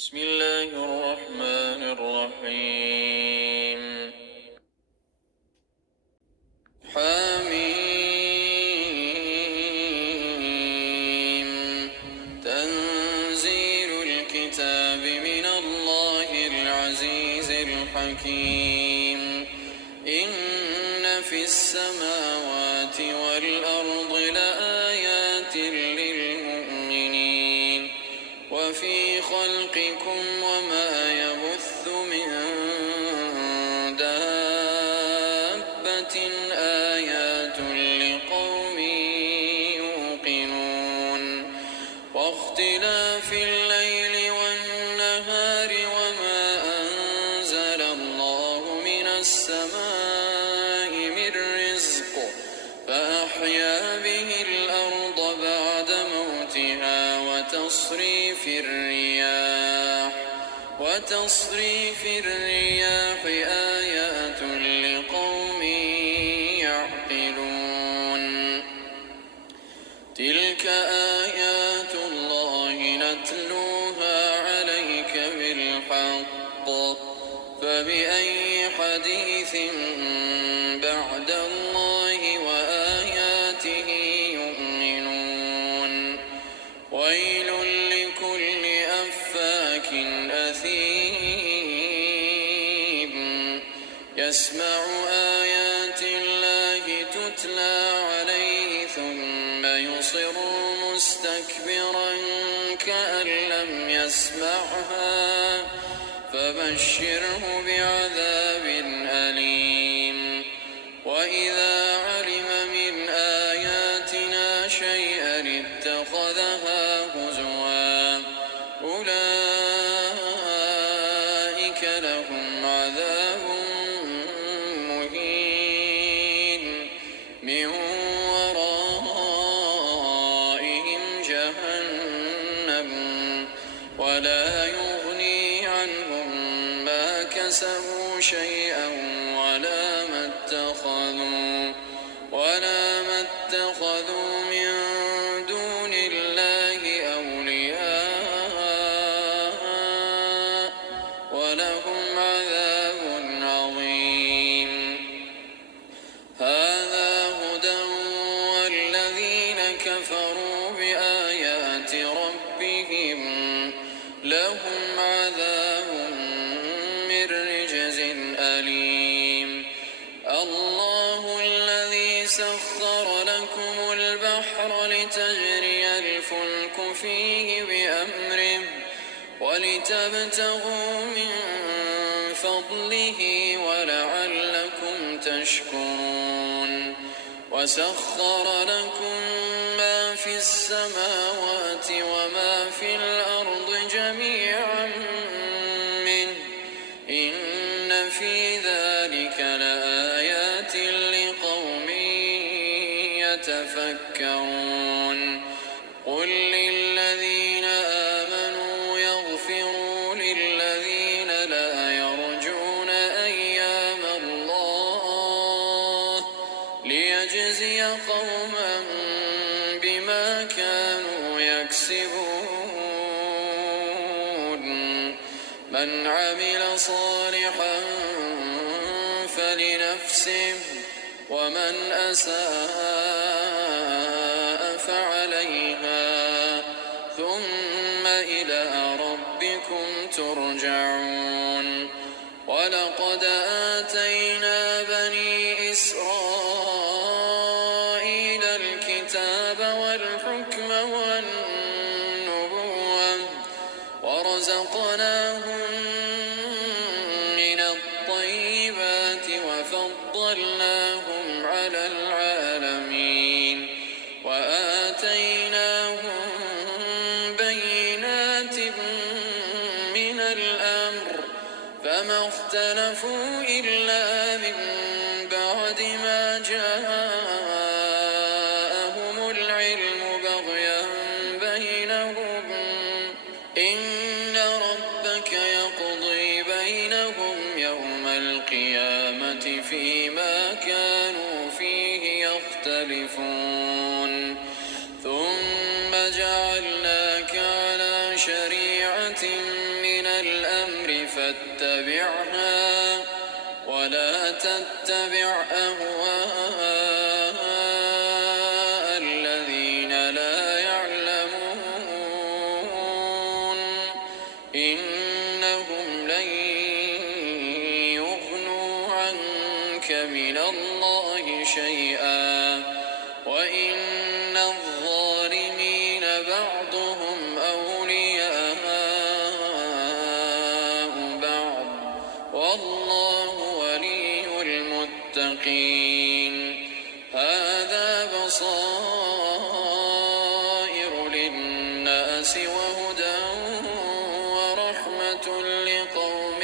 بسم الله الرحمن الرحيم. حميم. تنزيل الكتاب من الله العزيز الحكيم. إن في السماوات والأرض لآيات للمؤمنين وفي خلقكم وما يبث من دابة آيات لقوم يوقنون واختلاف الليل والنهار وما أنزل الله من السماء من رزق فأحيا به الأرض بعد موتها وتصريف الرياح آيات لقوم يعقلون. تلك آيات الله نتلوها عليك بالحق فبأي حديث بعد الله وآياته يؤمنون. ويل لكل أفاك أثيم يسمع آيات الله تتلى عليه ثم يصر مستكبرا كأن لم يسمعها فبشره بعذاب أليم. وإذا علم من آياتنا شيئا اتخذها هزوا أولئك لهم عذاب مهين من ورائهم جهنم ولا يغني عنهم ما كسبوا شيئا ولا ما اتخذوا من دون الله أولياء ولهم عذاب عظيم. هذا هدى والذين كفروا بآيات ربهم لهم عذاب من رجز أليم. الله الذي سخر لكم البحر لتجري الفلك فيه بأمره ولتبتغوا من فضله ولعلكم تشكرون. وسخر لكم ما في السماوات وما في الأرض جميعا منه إن في ذلك لآيات لقوم يتفكرون. قل للذين آمنوا يغفروا للذين لا يرجون أيام الله ليجزي قوما بما كانوا يكسبون. من عمل صالحا فلنفسه ومن أساء فعليها ثم إلى ربكم ترجعون. ولقد آتينا بني إسرائيل الكتاب والحكم والنبوة ورزقناهم من الطيبات وفضلناهم على العالمين وآتيناهم بينات من الأمر فما اختلفوا إلا من بعد ما جاءهم العلم بغيا بينهم إن ربك يقضي بينهم يوم القيامة فيما كانوا فيه يختلفون. ثم جعلناك على شريعة من فاتبعها ولا تتبع أهواء الذين لا يعلمون إنهم لن يغنوا عنك من الله شيئا وإن الظالمين بعضهم أولياء بعض والله ولي المتقين هذا بصائر للناس وهدى ورحمة لقوم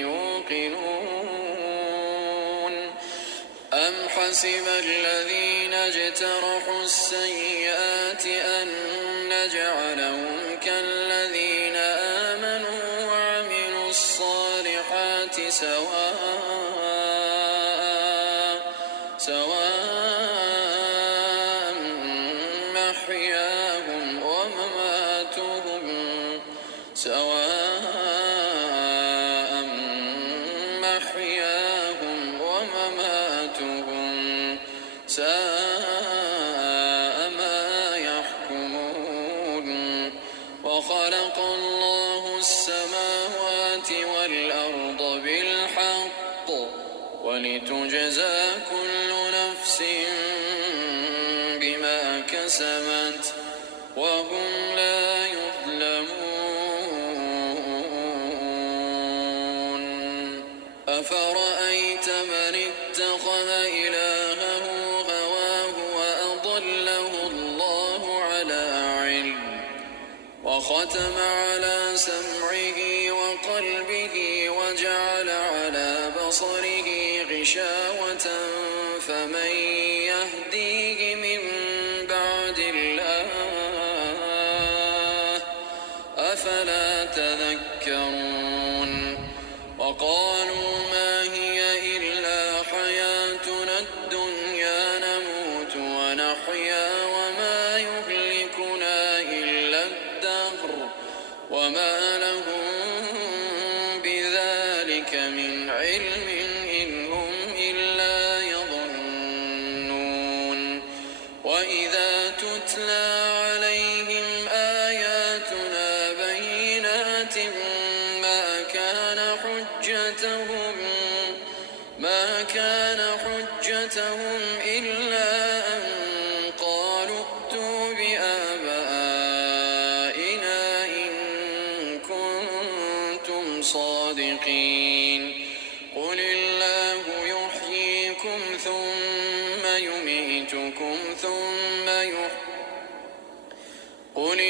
يوقنون أم حسب الذين اجترحوا السيئات أن نجعلهم كالذين آمنوا وعملوا الصالحات سواء محياهم ومماتهم ساء ما يحكمون وخلق الله السماوات والأرض بالحق ولتجزى كل نفس بما كسبت وهم لا يظلمون أفرأيت من اتخذ إلهه هواه وأضله الله على علم وختم على سمعه وقلبه وجعل على بصره غشاوة فمن يهديه من بعد الله أفلا تذكرون وقالوا ما هي إلا حياتنا الدنيا نموت ونحيا وما يهلكنا إلا الدهر وما لهم بذلك من علم إن هم إلا يظنون وإذا تتلى عليهم آياتنا بينات ما كان حجتهم إلا أن قالوا ائتوا بآبائنا إن كنتم صادقين قل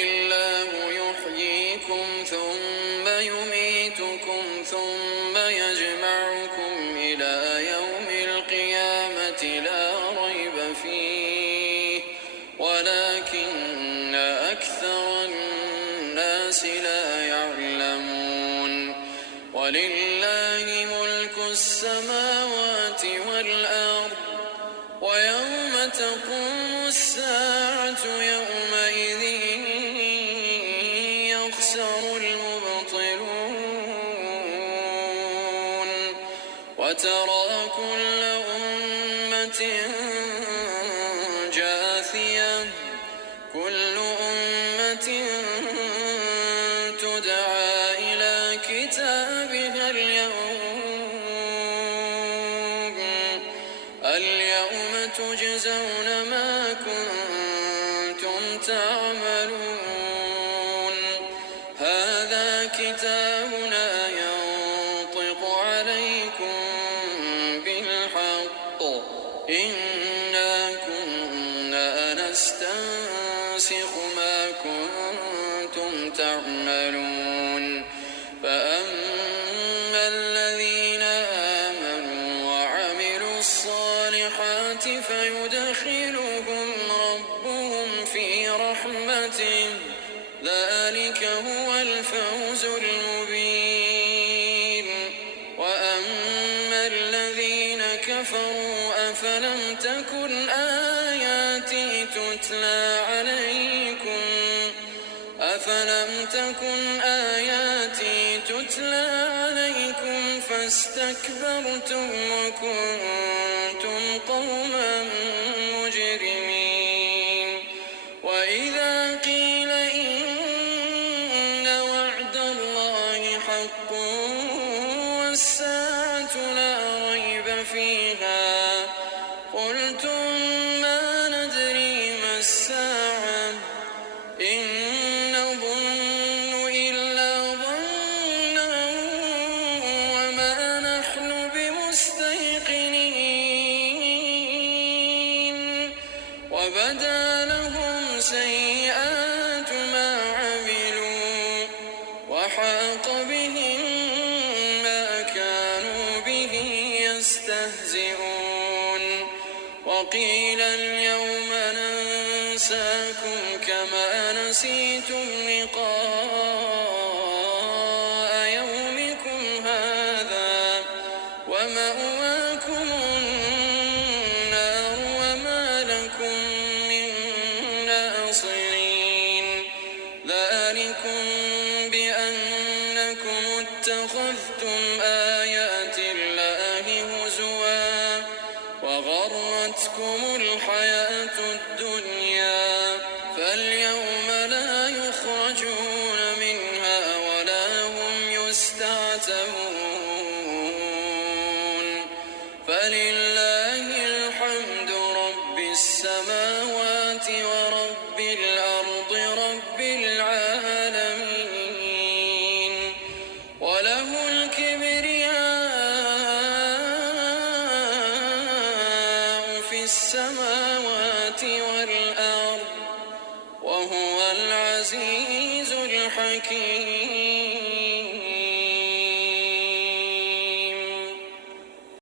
الله يحييكم ثم يميتكم ثم يجمعكم إلى يوم القيامة لا ريب فيه ولكن أكثر الناس لا يعلمون ولله ملك السماوات والأرض ويوم تقوم الساعة يومئذ يخسر المبطلون وترى كل أمة جاثية كل أمة تدعى إلى كتابها اليوم تجزون ما كنتم تعملون هذا كتابنا ينطق عليكم بالحق إنا كنا نستنسخ ما كنتم تعملون فأما الذين آمنوا وعملوا الصالحات فيدخلهم ربهم في رحمته ذلك هو الفوز المبين وأما الذين كفروا أفلم تكن آياتي تتلى عليكم لم تكن آياتي تتلى عليكم فاستكبرتم وكنتم قوما مجرمين وإذا قيل إن وعد الله حق والساعة لا ريب فيها قلتم ما ندري ما الساعة إن نظن إلا ظنا وما نحن بمستيقنين وبدا لهم سيئات ما عملوا وحاق بهم ما كانوا به يستهزئون وقيل اليوم ننساكم كما نسيتم لقاء يومكم هذا ومأواكم النار وما لكم من ناصرين ذلكم بأنكم اتخذتم آيات الله هزوا وغرتكم الحياة الدنيا فاليوم لا يخرجون منها ولا هم يستعتبون فلله الحمد رب السماوات ورب الأرض رب العالمين وله الكبرياء في السماوات والأرض وهو العزيز الحكيم